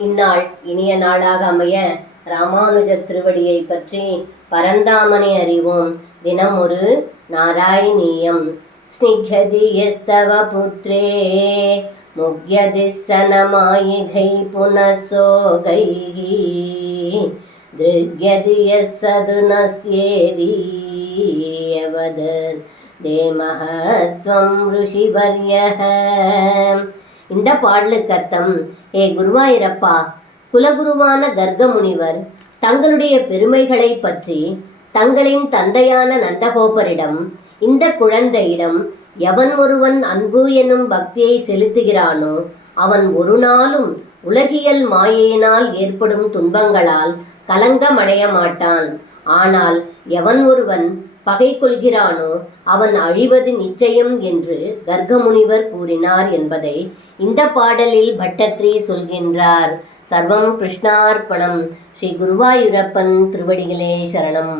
இந்நாள் இனிய நாளாக அமைய ராமானுஜ திருவடியை பற்றி பரந்தாமனை அறிவோம். தினம் ஒரு நாராயணீயம். ஸ்னிக்ஷதி யஸ்தவ புத்ரே முக்யதி சனமாயிகை புனசோகைஹி திருக்யதி யஸ்ஸது நஸ்யேதி யவதத் தேமஹத்வம் ருஷிவர்யஹ. இந்த பாடலுக்கு அர்த்தம்: ஏ குருவாயிரப்பா, குலகுருவான கர்க முனிவர் தங்களுடைய பெருமைகளை பற்றி தங்களின் தந்தையான நந்தகோபரிடம், இந்த குழந்தையிடம் எவன் ஒருவன் அன்பு என்னும் பக்தியை செலுத்துகிறானோ அவன் ஒரு நாளும் உலகியல் மாயையினால் ஏற்படும் துன்பங்களால் கலங்கமடைய மாட்டான். ஆனால் எவன் ஒருவன் பகை கொள்கிறானோ அவன் அழிவது நிச்சயம் என்று கர்கமுனிவர் கூறினார் என்பதை இந்த பாடலில் பட்டத்ரி சொல்கின்றார். சர்வம் கிருஷ்ணார்ப்பணம். ஸ்ரீ குருவாயூரப்பன் திருவடிகளே சரணம்.